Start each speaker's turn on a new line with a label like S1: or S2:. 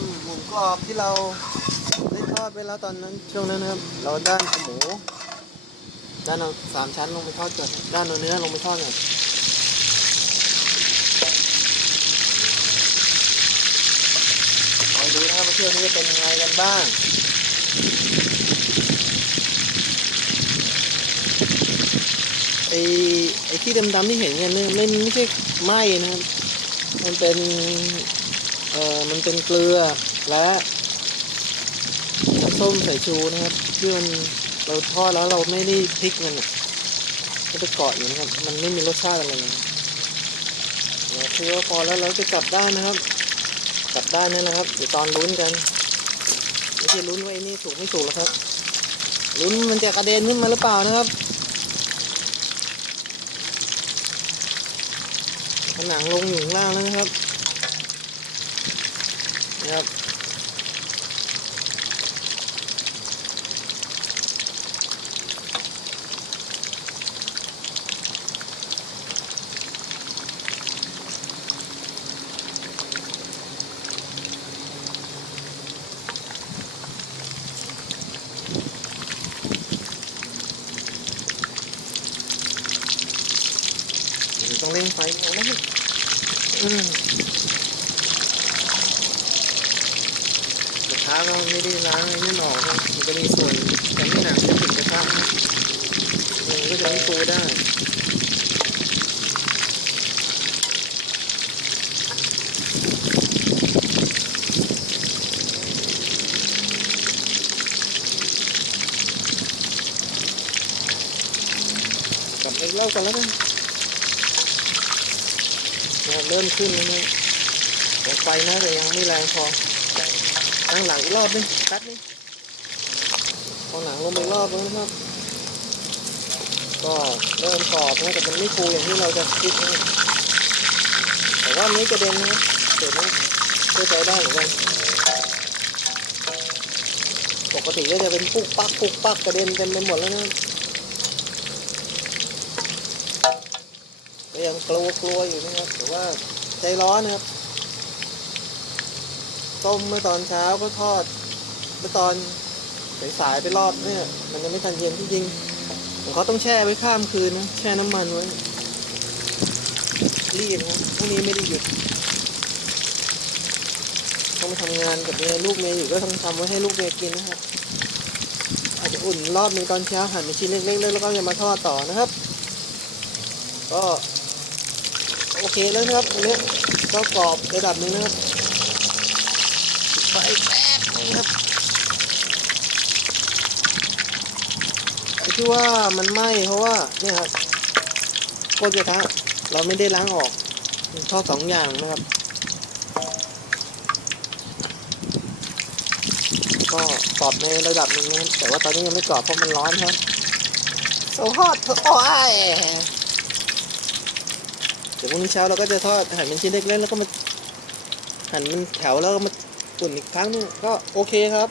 S1: ำหมูกรอบที่เราได้ทอดไปแล้วตอนนั้นช่วงนั้นนะครับ เราด้านหมูด้านเอาสามชั้นลงไปทอดก่อนด้านเอาเนื้อลงไปทอดก่อนคอยดูนะครับว่าเที่ยวนี้จะเป็นยังไงกันบ้างไอ้ไอ้ที่ดำๆที่เห็นกันเนี่ยไม่ไม่ใช่ไหมนะครับมันเป็น เออมันเป็นเกลือและส้มสายชูนะครับที่มันเราทอดแล้วเราไม่ได้พริกมันก็ไปเกาะอยู่นะครับ มันไม่มีรสชาติอะไรเลยเนี่ยคือว่าพอแล้วเราจะกลับด้านนะครับ กลับด้านนี่แหละครับเดี๋ยวตอนลุ้นกันไม่ใช่ลุ้นว่าไอ้นี่ถูกไม่ถูกแล้วครับลุ้นมันจะกระเด็นขึ้นมาหรือเปล่านะครับผนังลงอยู่ข้างล่างแล้วนะครับ นะครับเดี๋ยวต้องเร่งไฟเอานะครับอืม ก็ไม่ได้ล้างอะไรไม่หนออกครับมันจะมีส่วนแต่ไม่หนักจะติดกระทะนะมันก็จะไม่ฟูได้กลับมาอีกรอบกันแล้วกันเนี่ยเริ่มขึ้นแล้วนะแต่ไฟนะแต่ยังไม่แรงพอ ตั้งหลังอีกรอบนึงแป๊บนึงพอหลังลงไปอีกรอบนึงนะครับ ก็เริ่มกรอบนะแต่มันไม่ฟูอย่างที่เราจะคิดนะแต่ว่านี้กระเด็นนะเดี๋ยวนะเข้าใจได้เหมือนกันปกติก็จะเป็นปุ๊กปักปุ๊กปักกระเด็นเต็มไปหมดแล้วนะก็ยังกลัวกลัวอยู่นะครับแต่ว่าใจร้อนนะครับ ต้มเมื่อตอนเช้าก็ทอด เมื่อตอนสายๆไปรอบเนี่ย มันยังไม่ทันเย็นที่จริงของเขาต้องแช่ไว้ข้ามคืนนะแช่น้ำมันไว้รีบนะพรุ่งนี้ไม่ได้หยุดต้องไปทำงานกับเมียลูกเมียอยู่ก็ต้องทำไว้ให้ลูกเมียกินนะครับอาจจะอุ่นรอบหนึงตอนเช้าหั่นเป็นชิ้นเล็กๆแล้วก็จะมาทอดต่อนะครับ ก็โอเคแล้วนะครับอันนี้ก็กรอบระดับนึงนะครับ แป๊บนึงครับที่ว่ามันไหม้เพราะว่าเนี่ยครับโคตรกระทะเราไม่ได้ล้างออกท่อสองอย่างนะครับ ก็กรอบในระดับหนึ่งนะแต่ว่าตอนนี้ยังไม่กรอบเพราะมันร้อนครับ so hot โอ้ยเดี๋ยวพรุ่งนี้เช้าเราก็จะทอดหั่นเป็นชิ้นเล็กๆแล้วก็มาหั่นเป็นแถวแล้วก็มา ฝุ่นอีกครั้งหนึงก็โอเคครับ